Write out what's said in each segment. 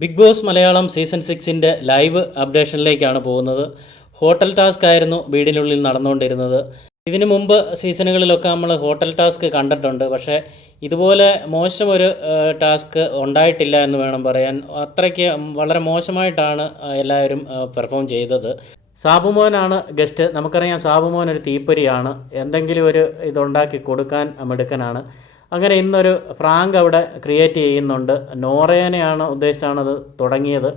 Big boss Malayalam season സിക്സിന്റെ live അപ്ഡേഷനിലേക്കാണ് പോകുന്നത്. ഹോട്ടൽ ടാസ്ക് ആയിരുന്നു വീടിനുള്ളിൽ നടന്നുകൊണ്ടിരുന്നത്. ഇതിനു മുമ്പ് സീസണുകളിലൊക്കെ നമ്മൾ ഹോട്ടൽ ടാസ്ക് കണ്ടിട്ടുണ്ട്. പക്ഷേ ഇതുപോലെ മോശമൊരു ടാസ്ക് ഉണ്ടായിട്ടില്ല എന്ന് വേണം പറയാൻ. അത്രയ്ക്ക് വളരെ മോശമായിട്ടാണ് എല്ലാവരും പെർഫോം ചെയ്തത്. സാബുമോനാണ് ഗസ്റ്റ്. നമുക്കറിയാം സാബുമോൻ ഒരു തീപ്പൊരിയാണ്. എന്തെങ്കിലും ഒരു ഇതുണ്ടാക്കി കൊടുക്കാൻ മിടുക്കനാണ്. അങ്ങനെ ഇന്നൊരു ഫ്രാങ്ക് അവിടെ ക്രിയേറ്റ് ചെയ്യുന്നുണ്ട്. നോറേനെയാണ് ഉദ്ദേശിച്ചാണ് അത് തുടങ്ങിയത്.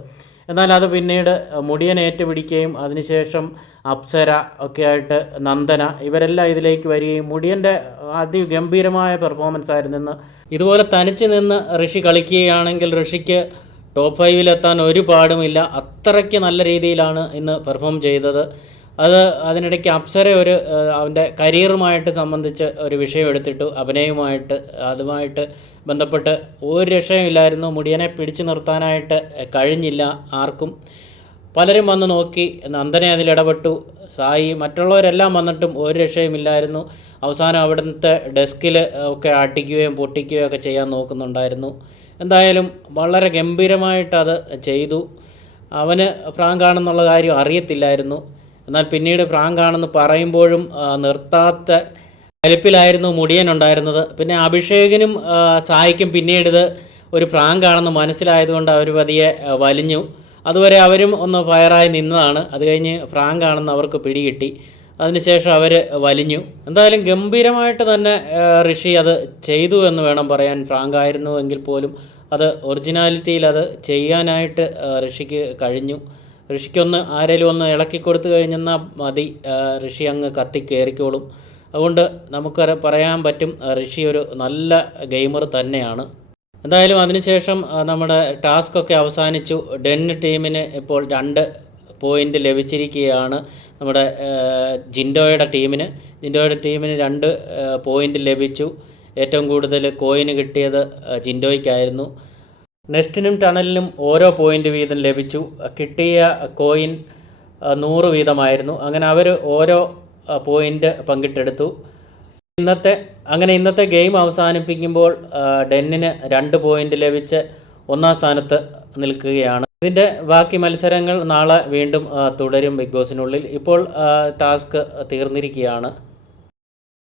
എന്നാൽ അത് പിന്നീട് മുടിയനെ ഏറ്റുപിടിക്കുകയും അതിനുശേഷം അപ്സര ഒക്കെ ആയിട്ട് നന്ദന ഇവരെല്ലാം ഇതിലേക്ക് വരികയും മുടിയന്റെ അതിഗംഭീരമായ പെർഫോമൻസ് ആയിരുന്നു ഇന്ന്. ഇതുപോലെ തനിച്ച് നിന്ന് ഋഷി കളിക്കുകയാണെങ്കിൽ ഋഷിക്ക് ടോപ്പ് ഫൈവിലെത്താൻ ഒരു പാടുമില്ല അത്രയ്ക്ക് നല്ല രീതിയിലാണ് ഇന്ന് പെർഫോം ചെയ്തത്. അത് അതിനിടയ്ക്ക് അപ്സര ഒരു അവന്റെ കരിയറുമായിട്ട് സംബന്ധിച്ച് ഒരു വിഷയം എടുത്തിട്ടു. അഭിനയവുമായിട്ട് അതുമായിട്ട് ബന്ധപ്പെട്ട് ഒരു രക്ഷയുമില്ലായിരുന്നു മുടിയനെ പിടിച്ചു നിർത്താനായിട്ട് കഴിഞ്ഞില്ല ആർക്കും. പലരും വന്ന് നോക്കി. നന്ദനെ അതിൽ ഇടപെട്ടു. സായി മറ്റുള്ളവരെല്ലാം വന്നിട്ടും ഒരു രക്ഷയുമില്ലായിരുന്നു അവസാനം അവിടുത്തെ ഡെസ്കിൽ ഒക്കെ ആട്ടിക്കുകയും പൊട്ടിക്കുകയും ഒക്കെ ചെയ്യാൻ നോക്കുന്നുണ്ടായിരുന്നു. എന്തായാലും വളരെ ഗംഭീരമായിട്ട് അത് ചെയ്തു. അവന് പ്രാങ്കാണെന്നുള്ള കാര്യം അറിയത്തില്ലായിരുന്നു. എന്നാൽ പിന്നീട് പ്രാങ്കാണെന്ന് പറയുമ്പോഴും നിർത്താത്ത കലിപ്പിലായിരുന്നു മുടിയൻ ഉണ്ടായിരുന്നത്. പിന്നെ അഭിഷേകിനും സായിക്കും പിന്നീട് ഇത് ഒരു പ്രാങ്കാണെന്ന് മനസ്സിലായതുകൊണ്ട് അവർ പതിയെ വലിഞ്ഞു. അതുവരെ അവരും ഒന്ന് ഫയറായി നിന്നതാണ്. അത് കഴിഞ്ഞ് പ്രാങ്കാണെന്ന് അവർക്ക് പിടികിട്ടി. അതിനുശേഷം അവർ വലിഞ്ഞു. എന്തായാലും ഗംഭീരമായിട്ട് തന്നെ ഋഷി അത് ചെയ്തു എന്ന് വേണം പറയാൻ. ഫ്രാങ്ക് ആയിരുന്നു എങ്കിൽ പോലും അത് ഒറിജിനാലിറ്റിയിൽ അത് ചെയ്യാനായിട്ട് ഋഷിക്ക് കഴിഞ്ഞു. ഋഷിക്കൊന്ന് ആരേലും ഒന്ന് ഇളക്കി കൊടുത്തു കഴിഞ്ഞെന്നാൽ മതി. ഋഷി അങ്ങ് കത്തി കയറിക്കോളും അതുകൊണ്ട് നമുക്ക് പറയാൻ പറ്റും ഋഷി ഒരു നല്ല ഗെയിമർ തന്നെയാണ്. എന്തായാലും അതിനുശേഷം നമ്മുടെ ടാസ്ക് ഒക്കെ അവസാനിച്ചു. ഡെൻ ടീമിന് ഇപ്പോൾ രണ്ട് പോയിന്റ് ലഭിച്ചിരിക്കുകയാണ് നമ്മുടെ ജിൻഡോയുടെ ടീമിന്. ജിൻഡോയുടെ ടീമിന് രണ്ട് പോയിന്റ് ലഭിച്ചു. ഏറ്റവും കൂടുതൽ കോയിന് കിട്ടിയത് ജിൻഡോയ്ക്കായിരുന്നു. നെസ്റ്റിനും ടണലിനും ഓരോ പോയിന്റ് വീതം ലഭിച്ചു. കിട്ടിയ കോയിൻ നൂറ് വീതമായിരുന്നു. അങ്ങനെ അവർ ഓരോ പോയിന്റ് പങ്കിട്ടെടുത്തു. ഇന്നത്തെ അങ്ങനെ ഇന്നത്തെ ഗെയിം അവസാനിപ്പിക്കുമ്പോൾ ഡെന്നിന് രണ്ട് പോയിന്റ് ലഭിച്ച് ഒന്നാം സ്ഥാനത്ത് നിൽക്കുകയാണ്. ഇതിന്റെ ബാക്കി മത്സരങ്ങൾ നാളെ വീണ്ടും തുടരും ബിഗ് ബോസിനുള്ളിൽ. ഇപ്പോൾ ടാസ്ക് തീർന്നിരിക്കുകയാണ്.